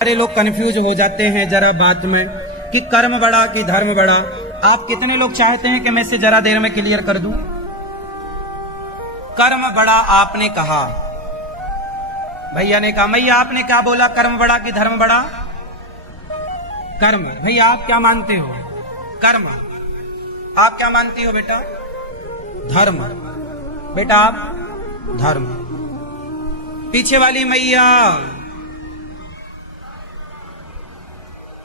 सारे लोग कंफ्यूज हो जाते हैं जरा बात में कि कर्म बड़ा कि धर्म बड़ा। आप कितने लोग चाहते हैं कि मैं इसे जरा देर में क्लियर कर दूं? कर्म बड़ा आपने कहा, भैया ने कहा, भैया आपने क्या बोला, कर्म बड़ा कि धर्म बड़ा? कर्म। भैया आप क्या मानते हो? कर्म। आप क्या मानती हो बेटा? धर्म। बेटा आप? धर्म। पीछे वाली मैया,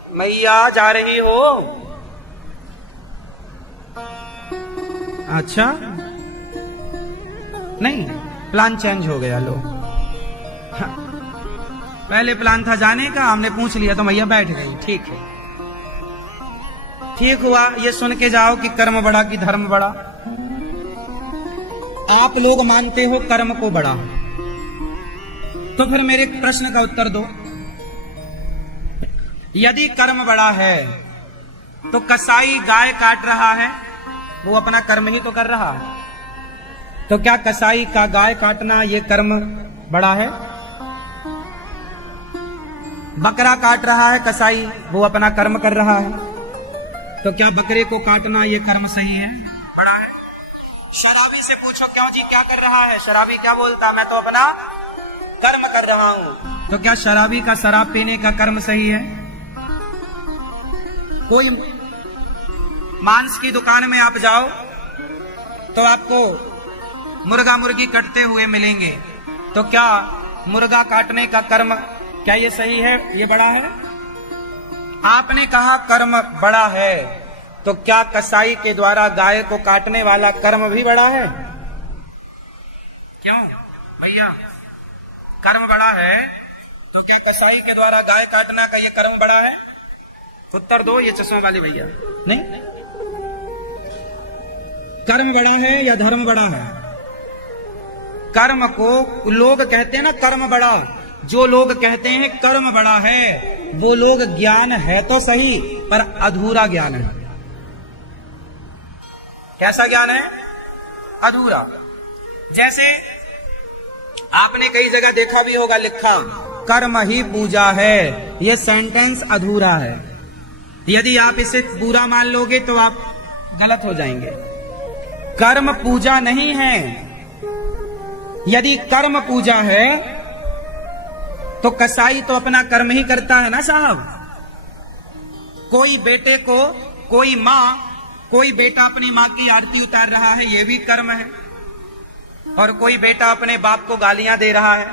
मैया जा रही हो? अच्छा, नहीं, प्लान चेंज हो गया। लो, पहले प्लान था जाने का, हमने पूछ लिया तो मैया बैठ गई। ठीक है, ठीक हुआ। ये सुन के जाओ कि कर्म बड़ा कि धर्म बड़ा। आप लोग मानते हो कर्म को बड़ा, तो फिर मेरे प्रश्न का उत्तर दो। यदि कर्म बड़ा है तो कसाई गाय काट रहा है, वो अपना कर्म ही तो कर रहा है। तो क्या कसाई का गाय काटना ये कर्म बड़ा है? बकरा काट रहा है कसाई, वो अपना कर्म कर रहा है। तो क्या बकरे को काटना ये कर्म सही है, बड़ा है? शराबी से पूछो, क्यों जी क्या कर रहा है? शराबी क्या बोलता, मैं तो अपना कर्म कर रहा हूं। तो क्या शराबी का शराब पीने का कर्म सही है? कोई मांस की दुकान में आप जाओ तो आपको मुर्गा मुर्गी कटते हुए मिलेंगे, तो क्या मुर्गा काटने का कर्म, क्या ये सही है, ये बड़ा है? आपने कहा कर्म बड़ा है, तो क्या कसाई के द्वारा गाय को काटने वाला कर्म भी बड़ा है? क्यों भैया, कर्म बड़ा है तो क्या कसाई के द्वारा गाय काटना का ये कर्म बड़ा है? उत्तर दो, ये चश्मे वाले भैया। नहीं, कर्म बड़ा है या धर्म बड़ा है? कर्म को लोग कहते हैं ना कर्म बड़ा, जो लोग कहते हैं कर्म बड़ा है वो लोग ज्ञान है तो सही पर अधूरा ज्ञान है। कैसा ज्ञान है? अधूरा। जैसे आपने कई जगह देखा भी होगा लिखा, कर्म ही पूजा है, ये सेंटेंस अधूरा है। यदि आप इसे पूरा मान लोगे तो आप गलत हो जाएंगे। कर्म पूजा नहीं है। यदि कर्म पूजा है तो कसाई तो अपना कर्म ही करता है ना साहब। कोई बेटे को, कोई माँ, कोई बेटा अपनी माँ की आरती उतार रहा है, ये भी कर्म है। और कोई बेटा अपने बाप को गालियां दे रहा है,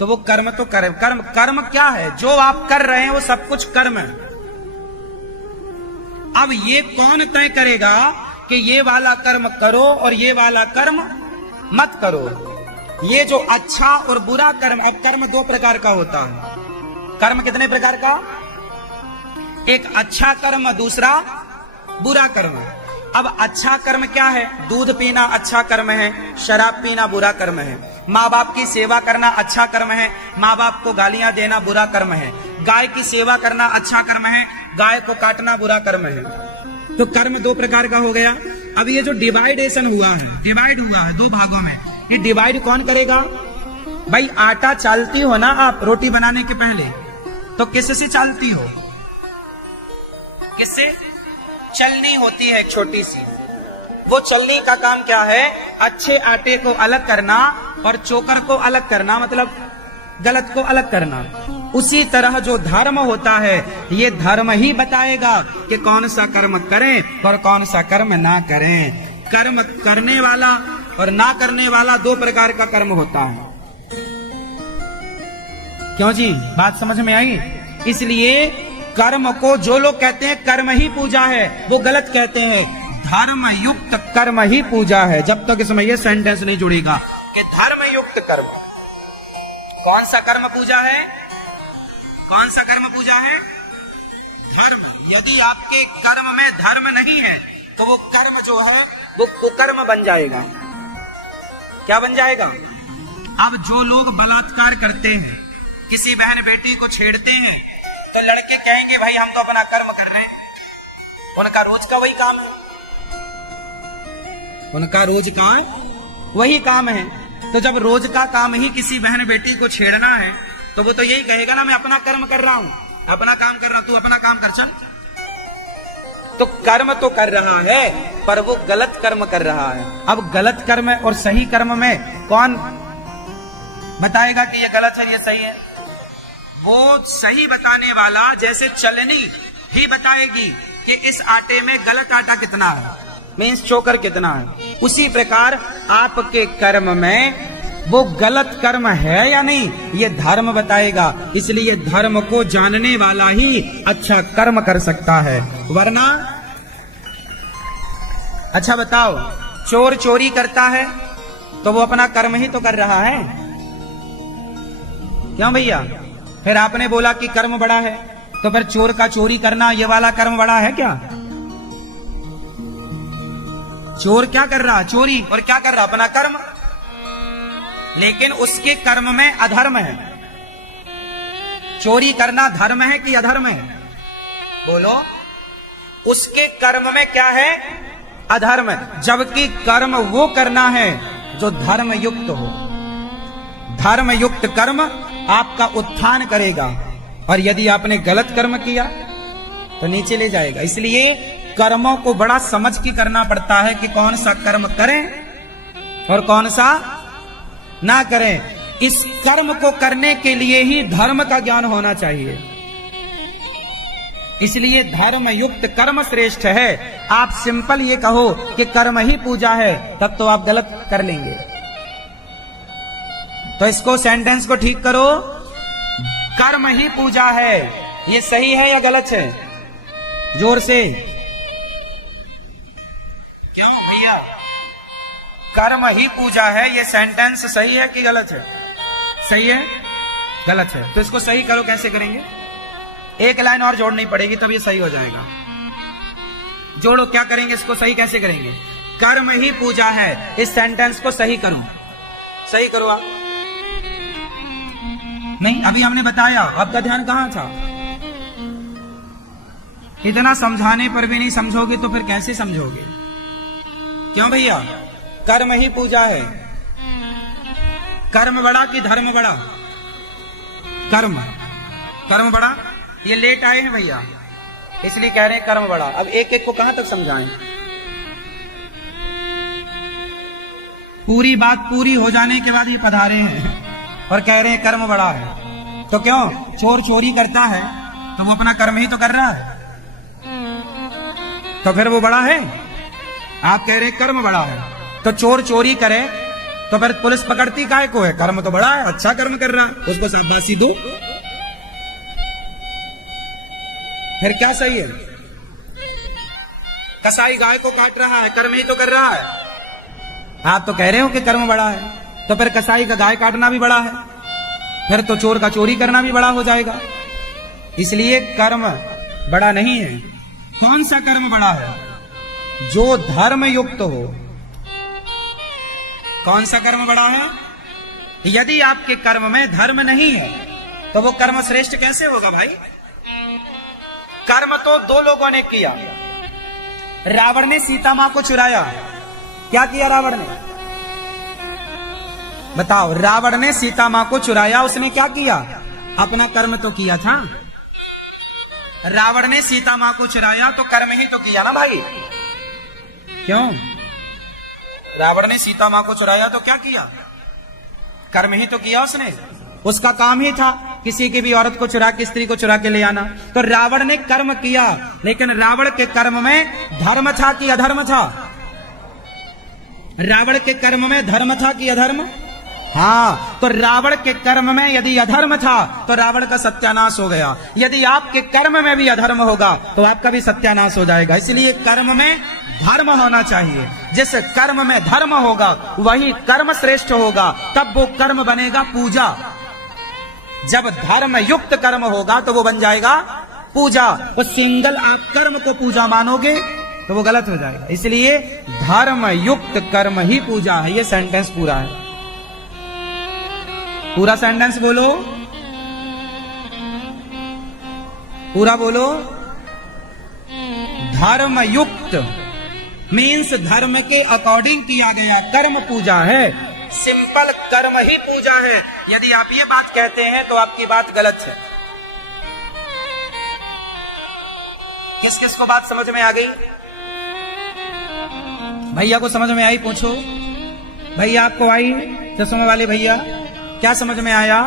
तो वो कर्म तो कर्म। कर्म क्या है? जो आप कर रहे हैं वो सब कुछ कर्म है। अब ये कौन तय करेगा कि ये वाला कर्म करो और ये वाला कर्म मत करो? ये जो अच्छा और बुरा कर्म, अब कर्म दो प्रकार का होता है। कर्म कितने प्रकार का? एक अच्छा कर्म, दूसरा बुरा कर्म। अब अच्छा कर्म क्या है? दूध पीना अच्छा कर्म है, शराब पीना बुरा कर्म है। माँ बाप की सेवा करना अच्छा कर्म है, माँ बाप को गालियां देना बुरा कर्म है। गाय की सेवा करना अच्छा कर्म है, गाय को काटना बुरा कर्म है। तो कर्म दो प्रकार का हो गया। अब ये जो डिवाइडेशन हुआ है, डिवाइड हुआ है दो भागों में, ये डिवाइड कौन करेगा? भाई आटा चालती हो ना आप रोटी बनाने के पहले, तो किससे चालती हो? किससे? चलनी होती है एक छोटी सी, वो चलनी का काम क्या है? अच्छे आटे को अलग करना और चोकर को अलग करना, मतलब गलत को अलग करना। उसी तरह जो धर्म होता है, ये धर्म ही बताएगा कि कौन सा कर्म करें और कौन सा कर्म ना करें। कर्म करने वाला और ना करने वाला दो प्रकार का कर्म होता है। क्यों जी, बात समझ में आई? इसलिए कर्म को जो लोग कहते हैं कर्म ही पूजा है, वो गलत कहते हैं। धर्म युक्त कर्म ही पूजा है, जब तक इसमें यह सेंटेंस नहीं जुड़ेगा कि धर्म युक्त कर्म। कौन सा कर्म पूजा है? कौन सा कर्म पूजा है? धर्म। यदि आपके कर्म में धर्म नहीं है तो वो कर्म जो है वो कुकर्म बन जाएगा। क्या बन जाएगा? अब जो लोग बलात्कार करते हैं, किसी बहन बेटी को छेड़ते हैं, तो लड़के कहेंगे भाई हम तो अपना कर्म कर रहे हैं। उनका रोज का वही काम है, उनका रोज का वही काम है। तो जब रोज का काम ही किसी बहन बेटी को छेड़ना है तो तो वो तो यही कहेगा ना, मैं अपना कर्म कर रहा हूं, अपना काम कर रहा हूं, तू अपना काम कर चल। तो कर्म तो कर रहा है पर वो गलत कर्म कर रहा है। अब गलत कर्म और सही कर्म में कौन बताएगा कि ये गलत है ये सही है? वो सही बताने वाला जैसे चलनी ही बताएगी कि इस आटे में गलत आटा कितना है, मीन्स चोकर कितना है। उसी प्रकार आपके कर्म में वो गलत कर्म है या नहीं, ये धर्म बताएगा। इसलिए धर्म को जानने वाला ही अच्छा कर्म कर सकता है, वरना अच्छा बताओ, चोर चोरी करता है तो वो अपना कर्म ही तो कर रहा है, क्यों भैया? फिर आपने बोला कि कर्म बड़ा है, तो फिर चोर का चोरी करना ये वाला कर्म बड़ा है क्या? चोर क्या कर रहा? चोरी। और क्या कर रहा? अपना कर्म। लेकिन उसके कर्म में अधर्म है। चोरी करना धर्म है कि अधर्म है? बोलो। उसके कर्म में क्या है? अधर्म है। जबकि कर्म वो करना है जो धर्म युक्त हो। धर्म युक्त कर्म आपका उत्थान करेगा, और यदि आपने गलत कर्म किया तो नीचे ले जाएगा। इसलिए कर्मों को बड़ा समझ के करना पड़ता है कि कौन सा कर्म करें और कौन सा ना करें। इस कर्म को करने के लिए ही धर्म का ज्ञान होना चाहिए। इसलिए धर्म युक्त कर्म श्रेष्ठ है। आप सिंपल ये कहो कि कर्म ही पूजा है, तब तो आप गलत कर लेंगे। तो इसको सेंटेंस को ठीक करो, कर्म ही पूजा है, ये सही है या गलत है? जोर से। क्यों भैया? कर्म ही पूजा है, ये सेंटेंस सही है कि गलत है? सही है? गलत है। तो इसको सही करो, कैसे करेंगे? एक लाइन और जोड़नी पड़ेगी तब ये सही हो जाएगा। जोड़ो, क्या करेंगे? इसको सही कैसे करेंगे? कर्म ही पूजा है, इस सेंटेंस को सही करो। सही करो आप। नहीं, अभी हमने बताया, आपका ध्यान कहां था? इतना समझाने पर भी नहीं समझोगे तो फिर कैसे समझोगे? क्यों भैया? कर्म ही पूजा है। कर्म बड़ा कि धर्म बड़ा? कर्म। कर्म बड़ा। ये लेट आए हैं भैया, इसलिए कह रहे हैं कर्म बड़ा। अब एक एक को कहां तक समझाएं? पूरी बात पूरी हो जाने के बाद ये पधारे हैं और कह रहे हैं कर्म बड़ा है। तो क्यों? चोर चोरी करता है तो वो अपना कर्म ही तो कर रहा है, तो फिर वो बड़ा है? आप कह रहे हैं कर्म बड़ा है, तो चोर चोरी करे तो फिर पुलिस पकड़ती काहे को है? कर्म तो बड़ा है, अच्छा कर्म कर रहा है, उसको शाबाशी दो। फिर क्या सही है? कसाई गाय को काट रहा है, कर्म ही तो कर रहा है। आप तो कह रहे हो कि कर्म बड़ा है, तो फिर कसाई का गाय काटना भी बड़ा है, फिर तो चोर का चोरी करना भी बड़ा हो जाएगा। इसलिए कर्म बड़ा नहीं है। कौन सा कर्म बड़ा है? जो धर्म युक्त हो। कौन सा कर्म बड़ा है? यदि आपके कर्म में धर्म नहीं है तो वो कर्म श्रेष्ठ कैसे होगा भाई? कर्म तो दो लोगों ने किया। रावण ने सीता मां को चुराया। क्या किया रावण ने? बताओ। रावण ने सीता मां को चुराया, उसने क्या किया? अपना कर्म तो किया था। रावण ने सीता मां को चुराया तो कर्म ही तो किया ना भाई। क्यों? रावण ने सीता मां को चुराया तो क्या किया? कर्म ही तो किया उसने। उसका काम ही था किसी की भी औरत को चुरा के, स्त्री को चुरा के ले आना। तो रावण ने कर्म किया, लेकिन रावण के कर्म में धर्म था कि अधर्म था? रावण के कर्म में धर्म था कि अधर्म? हाँ। तो रावण के कर्म में यदि अधर्म था तो रावण का सत्यानाश हो गया। यदि आपके कर्म में भी अधर्म होगा तो आपका भी सत्यानाश हो जाएगा। इसलिए कर्म में धर्म होना चाहिए। जिस कर्म में धर्म होगा वही कर्म श्रेष्ठ होगा, तब वो कर्म बनेगा पूजा। जब धर्म युक्त कर्म होगा तो वो बन जाएगा पूजा। और सिंगल आप कर्म को पूजा मानोगे तो वो गलत हो जाएगा। इसलिए धर्म युक्त कर्म ही पूजा है। ये सेंटेंस पूरा है। पूरा सेंटेंस बोलो, पूरा बोलो। धर्म युक्त मीन्स धर्म के अकॉर्डिंग किया गया कर्म पूजा है। सिंपल कर्म ही पूजा है। यदि आप ये बात कहते हैं तो आपकी बात गलत है। किस किस को बात समझ में आ गई? भैया को समझ में आई? पूछो भैया, आपको आई? चश्मे वाले भैया, क्या समझ में आया?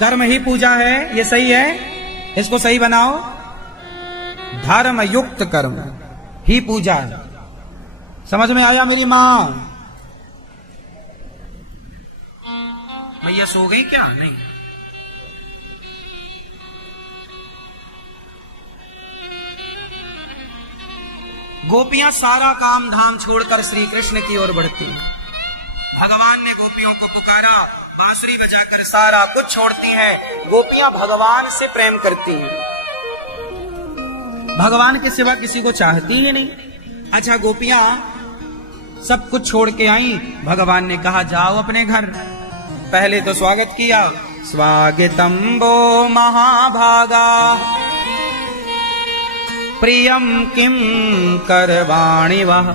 कर्म ही पूजा है, ये सही है? इसको सही बनाओ। धर्म युक्त कर्म ही पूजा है। समझ में आया मेरी माँ? भैया सो गई क्या? नहीं। गोपियां सारा काम धाम छोड़कर श्री कृष्ण की ओर बढ़ती हैं। भगवान ने गोपियों को पुकारा, बांसुरी बजाकर सारा कुछ छोड़ती हैं। गोपियां भगवान से प्रेम करती हैं, भगवान के सिवा किसी को चाहती ही नहीं। अच्छा, गोपियां सब कुछ छोड़ के आई। भगवान ने कहा जाओ अपने घर। पहले तो स्वागत किया, स्वागतम वो महाभागा प्रियम किम करवाणि वह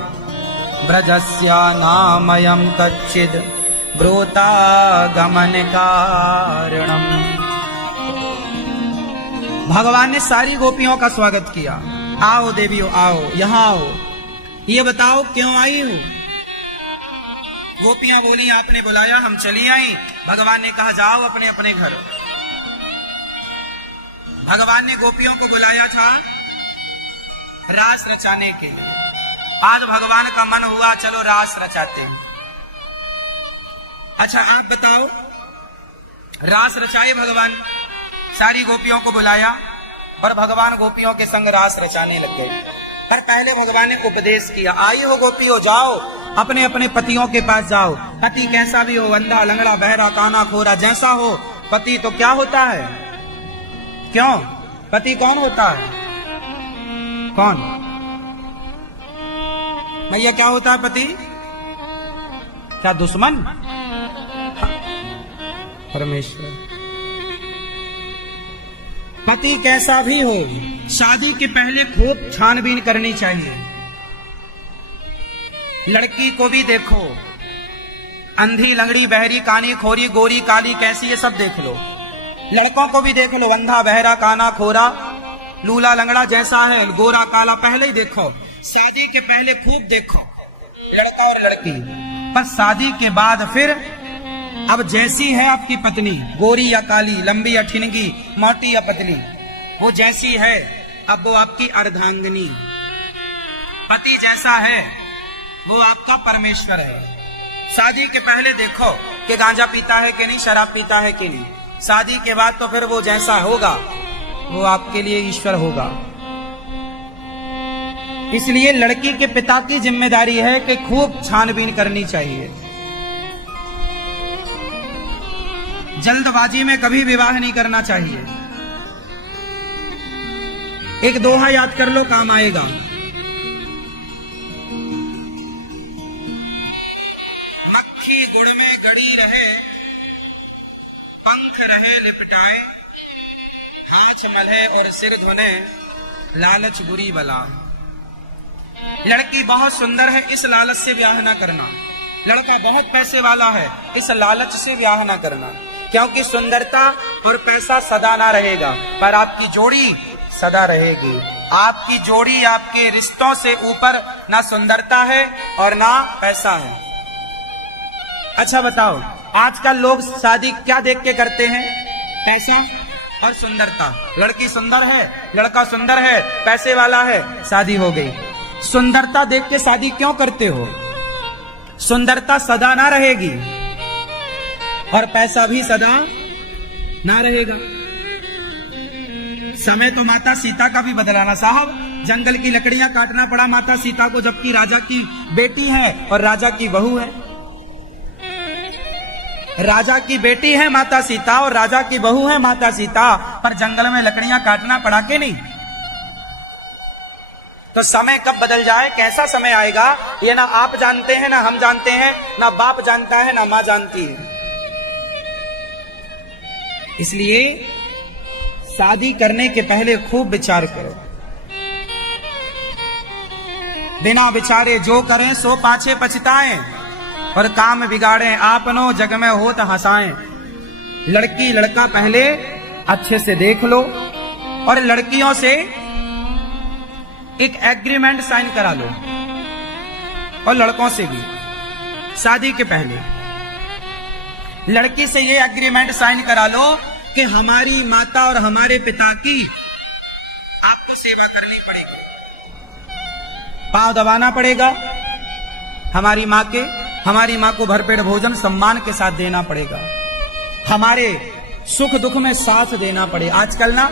ब्रजस्या नामयम कच्चिद ब्रोता गमन कारणम। भगवान ने सारी गोपियों का स्वागत किया। आओ देवियों, आओ, यहां आओ, ये बताओ क्यों आई हूं? गोपियां बोली आपने बुलाया, हम चली आई। भगवान ने कहा जाओ अपने अपने घर। भगवान ने गोपियों को बुलाया था रास रचाने के लिए। आज भगवान का मन हुआ चलो रास रचाते हैं। अच्छा आप बताओ, रास रचाए भगवान, सारी गोपियों को बुलाया और भगवान गोपियों के संग रास रचाने लग गए। पर पहले भगवान ने उपदेश किया, आई हो गोपियों, जाओ अपने अपने पतियों के पास जाओ। पति कैसा भी हो, अंधा लंगड़ा बहरा काना खोरा जैसा हो, पति तो क्या होता है? क्यों? पति कौन होता है? कौन भैया, क्या होता है पति? क्या दुश्मन? परमेश्वर। पति कैसा भी हो, शादी के पहले खूब छानबीन करनी चाहिए। लड़की को भी देखो, अंधी लंगड़ी बहरी कानी खोरी गोरी काली कैसी, ये सब देख लो। लड़कों को भी देख लो, अंधा बहरा काना खोरा लूला लंगड़ा जैसा है, गोरा काला, पहले ही देखो। शादी के पहले खूब देखो लड़का और लड़की, पर शादी के बाद फिर अब जैसी है आपकी पत्नी, गोरी या काली, लंबी या ठिनगी, मोटी या पतली, वो जैसी है अब वो आपकी अर्धांगिनी। पति जैसा है वो आपका परमेश्वर है। शादी के पहले देखो कि गांजा पीता है कि नहीं, शराब पीता है कि नहीं। शादी के बाद तो फिर वो जैसा होगा वो आपके लिए ईश्वर होगा। इसलिए लड़की के पिता की जिम्मेदारी है कि खूब छानबीन करनी चाहिए। जल्दबाजी में कभी विवाह नहीं करना चाहिए। एक दोहा याद कर लो, काम आएगा। मक्खी गुड़ में गड़ी रहे, पंख रहे लिपटाए, हाथ मले और सिर धुने, लालच बुरी बला। लड़की बहुत सुंदर है, इस लालच से ब्याह ना करना। लड़का बहुत पैसे वाला है, इस लालच से ब्याह ना करना, क्योंकि सुंदरता और पैसा सदा ना रहेगा, पर आपकी जोड़ी सदा रहेगी। आपकी जोड़ी आपके रिश्तों से ऊपर ना सुंदरता है और ना पैसा है। अच्छा बताओ, आजकल लोग शादी क्या देख के करते हैं? पैसा और सुंदरता। लड़की सुंदर है, लड़का सुंदर है, पैसे वाला है, शादी हो गई। सुंदरता देख के शादी क्यों करते हो? सुंदरता सदा ना रहेगी और पैसा भी सदा ना रहेगा। समय तो माता सीता का भी बदलाना साहब। जंगल की लकड़ियां काटना पड़ा माता सीता को, जबकि राजा की बेटी है और राजा की बहू है। राजा की बेटी है माता सीता और राजा की बहू है माता सीता, पर जंगल में लकड़ियां काटना पड़ा के नहीं। तो समय कब बदल जाए, कैसा समय आएगा, ये ना आप जानते हैं, ना हम जानते हैं, ना बाप जानता है, ना मां जानती है। इसलिए शादी करने के पहले खूब विचार करो। बिना विचारे जो करें सो पाछे पछताएं। और काम बिगाड़े आपनो जग में होत हंसाएं। लड़की लड़का पहले अच्छे से देख लो और लड़कियों से एक एग्रीमेंट साइन करा लो और लड़कों से भी शादी के पहले लड़की से ये एग्रीमेंट साइन करा लो कि हमारी माता और हमारे पिता की आपको सेवा करनी पड़ेगी, पांव दबाना पड़ेगा हमारी माँ को भरपेट भोजन सम्मान के साथ देना पड़ेगा, हमारे सुख दुख में साथ देना पड़े। आजकल ना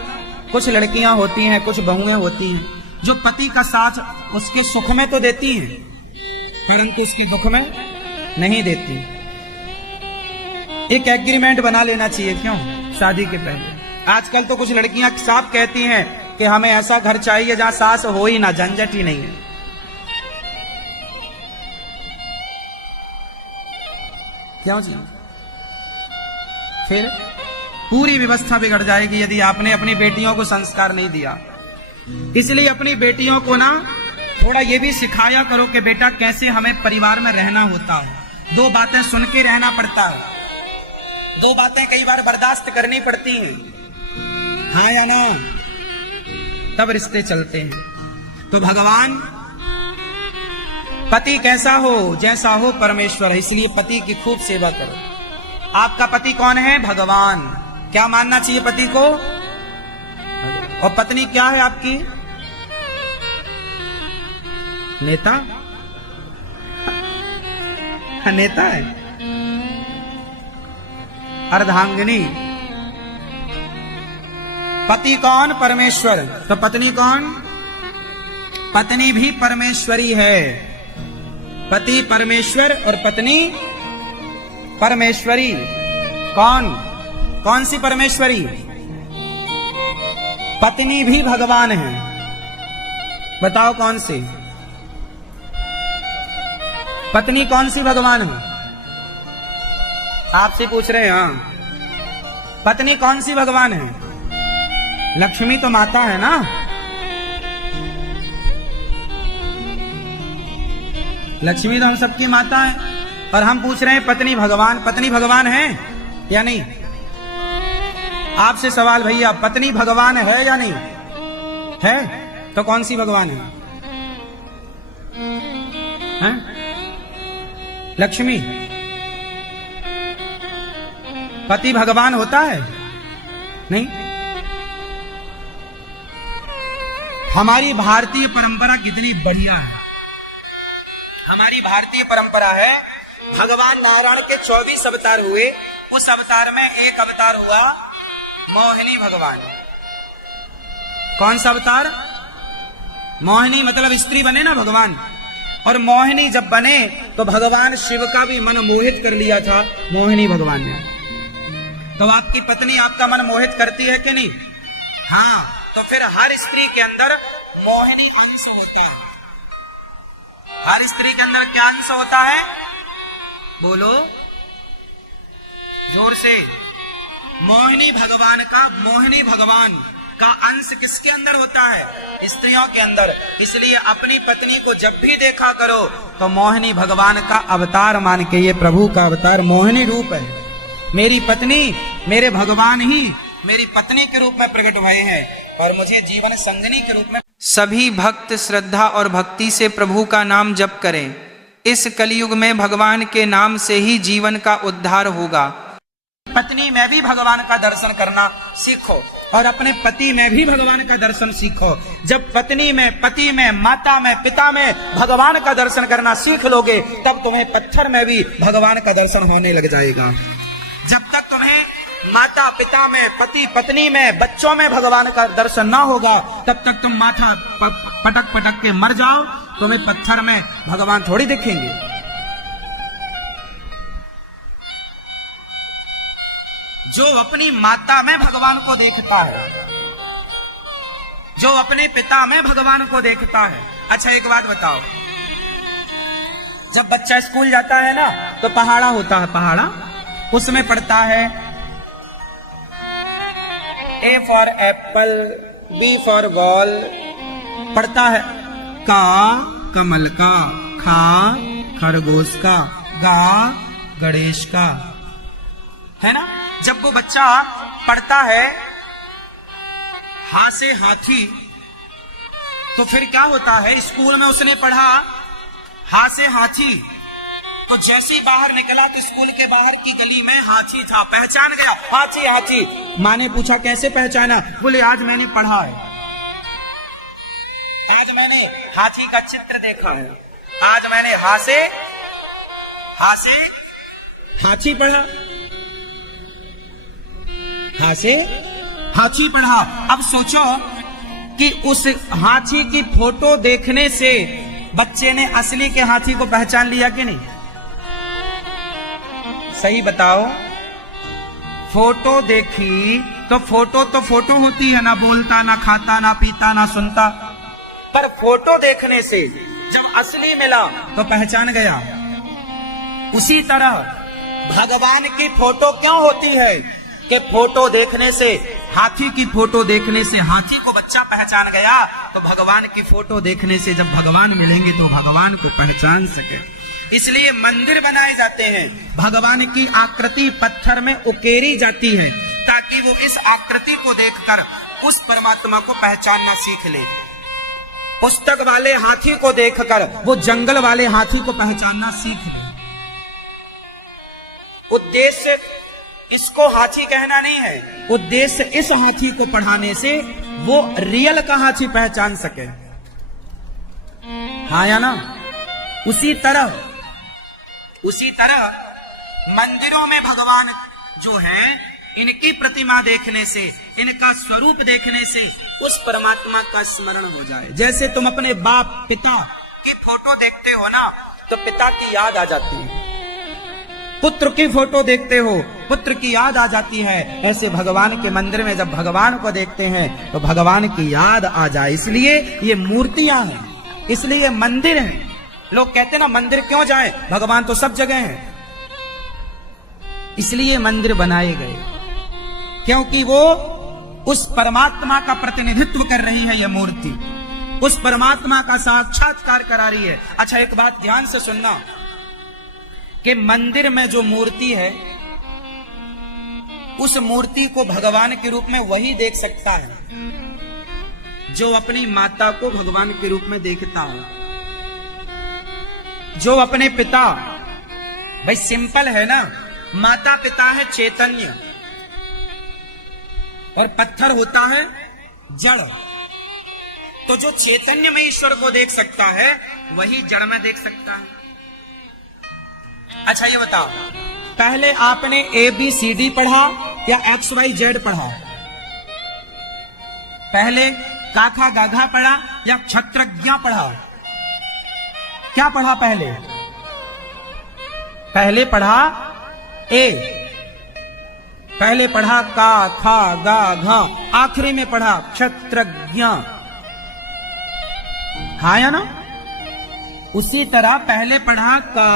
कुछ लड़कियां होती हैं, कुछ बहुएं होती हैं जो पति का साथ उसके सुख में तो देती हैं परंतु उसके दुख में नहीं देती। एक एग्रीमेंट बना लेना चाहिए, क्यों, शादी के पहले। आजकल तो कुछ लड़कियां साफ कहती हैं कि हमें ऐसा घर चाहिए जहां सास हो ही ना, झंझट ही नहीं है। क्यों जी? फिर पूरी व्यवस्था बिगड़ जाएगी यदि आपने अपनी बेटियों को संस्कार नहीं दिया। इसलिए अपनी बेटियों को ना थोड़ा ये भी सिखाया करो कि बेटा कैसे हमें परिवार में रहना होता है। दो बातें सुन के रहना पड़ता है, दो बातें कई बार बर्दाश्त करनी पड़ती हैं, हाँ या ना, तब रिश्ते चलते हैं। तो भगवान पति कैसा हो, जैसा हो परमेश्वर है, इसलिए पति की खूब सेवा करो। आपका पति कौन है? भगवान। क्या मानना चाहिए पति को? और पत्नी क्या है आपकी? नेता? नेता है, अर्धांगिनी। पति कौन? परमेश्वर। तो पत्नी कौन? पत्नी भी परमेश्वरी है। पति परमेश्वर और पत्नी परमेश्वरी। कौन सी परमेश्वरी? पत्नी भी भगवान है। बताओ कौन सी पत्नी, कौन सी भगवान है? आपसे पूछ रहे हैं। हाँ, पत्नी कौन सी भगवान है? लक्ष्मी तो माता है ना। लक्ष्मी तो हम सबकी माता है और हम पूछ रहे हैं पत्नी भगवान। पत्नी भगवान है या नहीं? आपसे सवाल भैया, पत्नी भगवान है या नहीं है? तो कौन सी भगवान है? लक्ष्मी। पति भगवान होता है? नहीं। हमारी भारतीय परंपरा कितनी बढ़िया है। हमारी भारतीय परंपरा है, भगवान नारायण के 24 अवतार हुए, उस अवतार में एक अवतार हुआ मोहिनी भगवान। कौन सा अवतार? मोहिनी, मतलब स्त्री बने ना भगवान। और मोहिनी जब बने तो भगवान शिव का भी मन मोहित कर लिया था मोहिनी भगवान ने। तो आपकी पत्नी आपका मन मोहित करती है कि नहीं? हाँ, तो फिर हर स्त्री के अंदर मोहिनी अंश होता है। हर स्त्री के अंदर क्या अंश होता है? बोलो जोर से। मोहिनी भगवान का अंश किसके अंदर होता है? स्त्रियों के अंदर। इसलिए अपनी पत्नी को जब भी देखा करो तो मोहिनी भगवान का अवतार मान के, ये प्रभु का अवतार मोहिनी रूप है। मेरी पत्नी, मेरे भगवान ही मेरी पत्नी के रूप में प्रकट हुए हैं और मुझे जीवन संगिनी के रूप में। सभी भक्त श्रद्धा और भक्ति से प्रभु का नाम जप करें। इस कलयुग में भगवान के नाम से ही जीवन का उद्धार होगा। पत्नी में भी भगवान का दर्शन करना सीखो और अपने पति में भी भगवान का दर्शन सीखो। जब पत्नी में, पति में, माता में, पिता में भगवान का दर्शन करना सीख लोगे तब तुम्हें पत्थर में भी भगवान का दर्शन होने लग जाएगा। जब तक तुम्हें माता पिता में, पति पत्नी में, बच्चों में भगवान का दर्शन ना होगा तब तक तुम माथा पटक पटक के मर जाओ, तुम्हें पत्थर में भगवान थोड़ी दिखेंगे। जो अपनी माता में भगवान को देखता है, जो अपने पिता में भगवान को देखता है। अच्छा एक बात बताओ, जब बच्चा स्कूल जाता है ना तो पहाड़ा होता है, पहाड़ा, उसमें पढ़ता है A for Apple, B for ball, पढ़ता है का कमल का, खा खरगोश का, होगा गणेश का, है ना। जब वो बच्चा पढ़ता है हा से हाथी, तो फिर क्या होता है, स्कूल में उसने पढ़ा हा से हाथी, तो जैसे ही बाहर निकला तो स्कूल के बाहर की गली में हाथी था, पहचान गया, हाथी हाथी। माँ ने पूछा कैसे पहचाना, बोले आज मैंने पढ़ा है, आज मैंने हाथी का चित्र देखा है, आज मैंने हा से हाथी पढ़ा, हा से हाथी पढ़ा। अब सोचो कि उस हाथी की फोटो देखने से बच्चे ने असली के हाथी को पहचान लिया कि नहीं? सही बताओ। फोटो देखी तो फोटो होती है, ना बोलता, ना खाता, ना पीता, ना सुनता, पर फोटो देखने से जब असली मिला तो पहचान गया। उसी तरह भगवान की फोटो क्यों होती है कि फोटो देखने से, हाथी की फोटो देखने से हाथी को बच्चा पहचान गया, तो भगवान की फोटो देखने से जब भगवान मिलेंगे तो भगवान को पहचान सके। इसलिए मंदिर बनाए जाते हैं, भगवान की आकृति पत्थर में उकेरी जाती है, ताकि वो इस आकृति को देखकर उस परमात्मा को पहचानना सीख ले। पुस्तक वाले हाथी को देखकर वो जंगल वाले हाथी को पहचानना सीख ले। उद्देश्य इसको हाथी कहना नहीं है, उद्देश्य इस हाथी को पढ़ाने से वो रियल का हाथी पहचान सके, हाँ या ना। उसी तरह मंदिरों में भगवान जो है, इनकी प्रतिमा देखने से, इनका स्वरूप देखने से उस परमात्मा का स्मरण हो जाए। जैसे तुम अपने बाप पिता की फोटो देखते हो ना, तो पिता की याद आ जाती है, पुत्र की फोटो देखते हो, पुत्र की याद आ जाती है। ऐसे भगवान के मंदिर में जब भगवान को देखते हैं तो भगवान की याद आ जाए, इसलिए ये मूर्तियां हैं, इसलिए मंदिर हैं। लोग कहते हैं ना मंदिर क्यों जाएं, भगवान तो सब जगह हैं, इसलिए मंदिर बनाए गए, क्योंकि वो उस परमात्मा का प्रतिनिधित्व कर रही है, यह मूर्ति उस परमात्मा का साक्षात्कार करा रही है। अच्छा, एक बात ध्यान से सुनना कि मंदिर में जो मूर्ति है, उस मूर्ति को भगवान के रूप में वही देख सकता है जो अपनी माता को भगवान के रूप में देखता हो, जो अपने पिता, भाई सिंपल है ना, माता पिता है चैतन्य और पत्थर होता है जड़, तो जो चैतन्य में ईश्वर को देख सकता है वही जड़ में देख सकता है। अच्छा ये बताओ, पहले आपने ABCD पढ़ा या XYZ पढ़ा? पहले काखा गाघा पढ़ा या क्षत्रज्ञ पढ़ा? क्या पढ़ा पहले? पहले पढ़ा A, पहले पढ़ा का खा गा घा, आखिरी में पढ़ा क्षत्रज्ञ, हाँ या ना। उसी तरह पहले पढ़ा का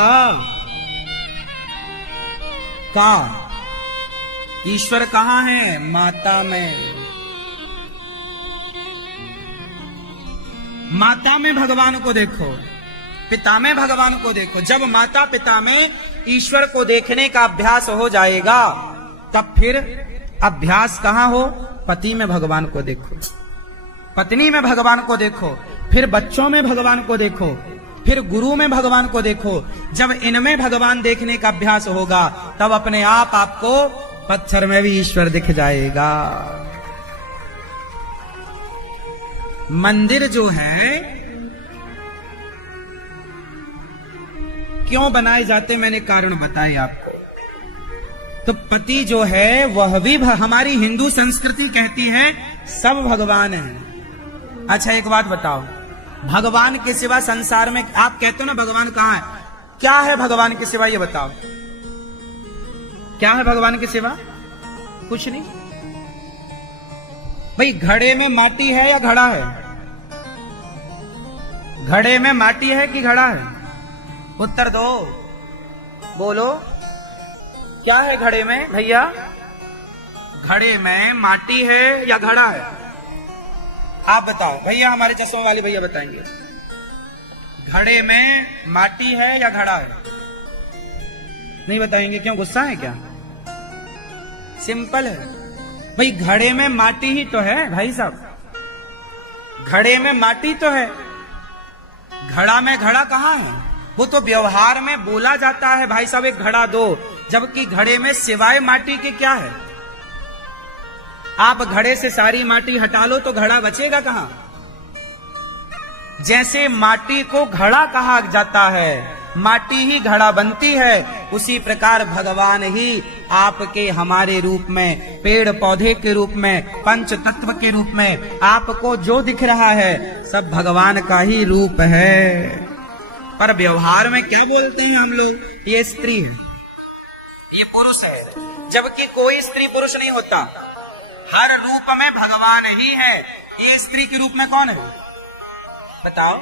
ईश्वर कहां है? माता में। माता में भगवान को देखो, पिता में भगवान को देखो। जब माता पिता में ईश्वर को देखने का अभ्यास हो जाएगा, तब फिर अभ्यास कहां हो? पति में भगवान को देखो, पत्नी में भगवान को देखो, फिर बच्चों में भगवान को देखो, फिर गुरु में भगवान को देखो। जब इनमें भगवान देखने का अभ्यास होगा, तब अपने आप आपको पत्थर में भी ईश्वर दिख जाएगा। मंदिर जो है क्यों बनाए जाते, मैंने कारण बताए आपको। तो पति जो है वह भी, हमारी हिंदू संस्कृति कहती है सब भगवान है। अच्छा एक बात बताओ, भगवान के सिवा संसार में, आप कहते हो ना भगवान कहां है, क्या है भगवान के सिवा? ये बताओ क्या है भगवान के सिवा? कुछ नहीं। भाई घड़े में माटी है या घड़ा है? घड़े में माटी है कि घड़ा है? उत्तर दो, बोलो क्या है घड़े में भैया? घड़े में माटी है या घड़ा है? आप बताओ भैया, हमारे चश्मे वाले भैया बताएंगे, घड़े में माटी है या घड़ा है? नहीं बताएंगे क्यों? गुस्सा है क्या? सिंपल है भाई, घड़े में माटी ही तो है भाई साहब, घड़े में माटी तो है, घड़ा में घड़ा कहां है? वो तो व्यवहार में बोला जाता है भाई साहब एक घड़ा दो, जबकि घड़े में सिवाय माटी के क्या है? आप घड़े से सारी माटी हटा लो तो घड़ा बचेगा कहां? जैसे माटी को घड़ा कहा जाता है, माटी ही घड़ा बनती है, उसी प्रकार भगवान ही आपके हमारे रूप में, पेड़ पौधे के रूप में, पंच तत्व के रूप में आपको जो दिख रहा है सब भगवान का ही रूप है। पर व्यवहार में क्या बोलते हैं हम लोग? ये स्त्री है, ये पुरुष है, जबकि कोई स्त्री पुरुष नहीं होता, हर रूप में भगवान ही है। ये स्त्री के रूप में कौन है बताओ?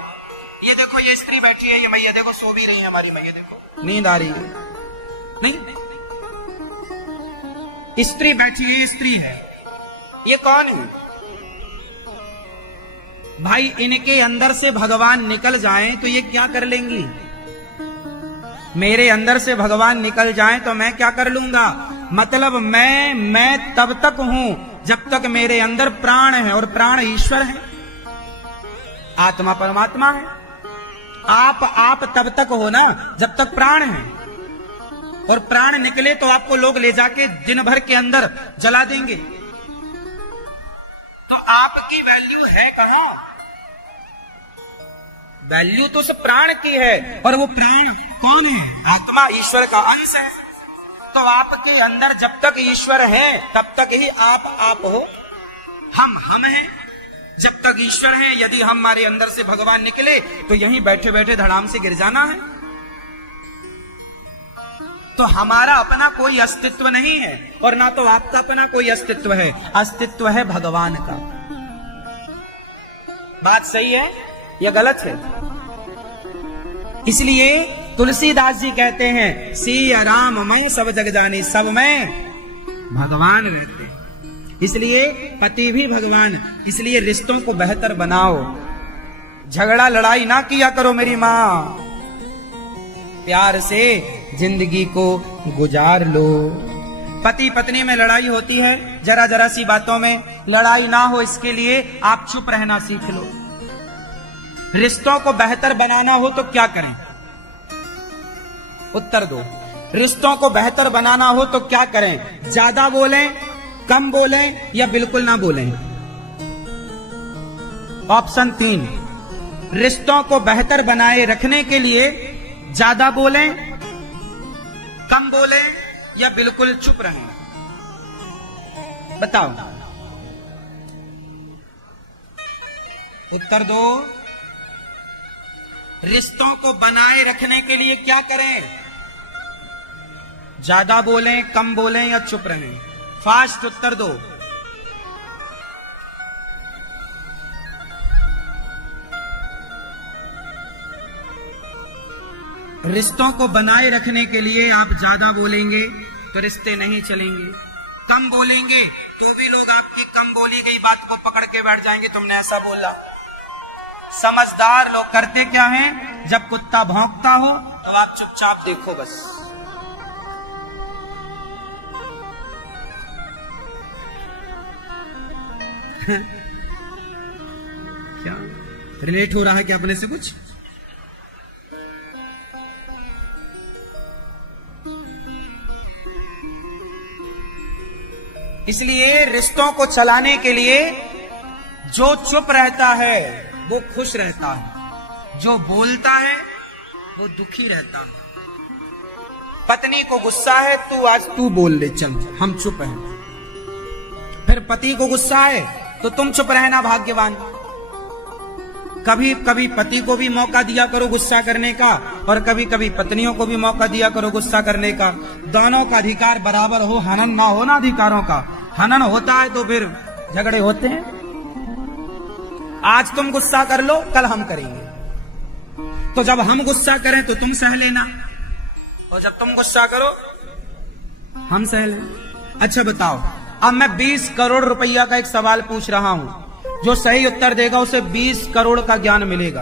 ये देखो, ये स्त्री बैठी है, ये मैया देखो सो भी रही है, हमारी मैया देखो नींद आ रही है, नहीं स्त्री बैठी है, ये स्त्री है, ये कौन है भाई? इनके अंदर से भगवान निकल जाएं तो ये क्या कर लेंगी? मेरे अंदर से भगवान निकल जाएं तो मैं क्या कर लूंगा? मतलब मैं तब तक हूं जब तक मेरे अंदर प्राण है, और प्राण ईश्वर है, आत्मा परमात्मा है। आप तब तक हो ना जब तक प्राण है, और प्राण निकले तो आपको लोग ले जाके दिन भर के अंदर जला देंगे, तो आपकी वैल्यू है कहां? वैल्यू तो सब प्राण की है, और वो प्राण कौन है? आत्मा, ईश्वर का अंश है। तो आपके अंदर जब तक ईश्वर है तब तक ही आप हो, हम हैं जब तक ईश्वर है। यदि हमारे अंदर से भगवान निकले तो यहीं बैठे बैठे धड़ाम से गिर जाना है। तो हमारा अपना कोई अस्तित्व नहीं है, और ना तो आपका अपना कोई अस्तित्व है, अस्तित्व है भगवान का। बात सही है या गलत है? इसलिए तुलसीदास जी कहते हैं, सिया राम मैं सब जग जानी, सब में भगवान रहते हैं। इसलिए पति भी भगवान, इसलिए रिश्तों को बेहतर बनाओ, झगड़ा लड़ाई ना किया करो मेरी माँ, प्यार से जिंदगी को गुजार लो। पति पत्नी में लड़ाई होती है, जरा जरा सी बातों में लड़ाई ना हो, इसके लिए आप चुप रहना सीख लो। रिश्तों को बेहतर बनाना हो तो क्या करें? उत्तर दो। रिश्तों को बेहतर बनाना हो तो क्या करें? ज्यादा बोलें, कम बोलें, या बिल्कुल ना बोलें? ऑप्शन 3, रिश्तों को बेहतर बनाए रखने के लिए ज्यादा बोलें, कम बोलें, या बिल्कुल चुप रहें? बताओ, उत्तर दो। रिश्तों को बनाए रखने के लिए क्या करें? ज्यादा बोलें, कम बोलें, या चुप रहें? फास्ट उत्तर दो। रिश्तों को बनाए रखने के लिए आप ज्यादा बोलेंगे तो रिश्ते नहीं चलेंगे, कम बोलेंगे तो भी लोग आपकी कम बोली गई बात को पकड़ के बैठ जाएंगे, तुमने ऐसा बोला। समझदार लोग करते क्या हैं? जब कुत्ता भौंकता हो तो आप चुपचाप देखो बस। क्या रिलेट हो रहा है क्या अपने से कुछ? इसलिए रिश्तों को चलाने के लिए जो चुप रहता है वो खुश रहता है, जो बोलता है वो दुखी रहता है। पत्नी को गुस्सा है, तू बोल ले, चल हम चुप हैं। फिर पति को गुस्सा है तो तुम चुप रहना भाग्यवान। कभी कभी पति को भी मौका दिया करो गुस्सा करने का, और कभी कभी पत्नियों को भी मौका दिया करो गुस्सा करने का। दोनों का अधिकार बराबर हो, हनन ना हो ना अधिकारों का। हनन होता है तो फिर झगड़े होते हैं। आज तुम गुस्सा कर लो, कल हम करेंगे। तो जब हम गुस्सा करें तो तुम सह लेना, और जब तुम गुस्सा करो हम सह लें। अच्छा बताओ, अब मैं 20 करोड़ रुपया का एक सवाल पूछ रहा हूं, जो सही उत्तर देगा उसे 20 करोड़ का ज्ञान मिलेगा।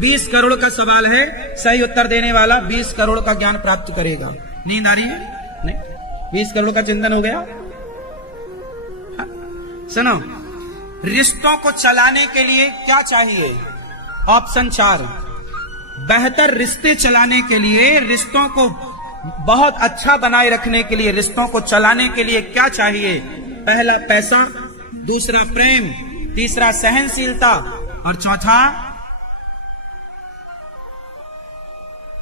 20 करोड़ का सवाल है, सही उत्तर देने वाला 20 करोड़ का ज्ञान प्राप्त करेगा। नींद आ रही है? नहीं, 20 करोड़ का चिंतन हो गया। हाँ? सुनो, रिश्तों को चलाने के लिए क्या चाहिए? ऑप्शन 4, बेहतर रिश्ते चलाने के लिए, रिश्तों को बहुत अच्छा बनाए रखने के लिए, रिश्तों को चलाने के लिए क्या चाहिए? पहला पैसा, दूसरा प्रेम, तीसरा सहनशीलता और चौथा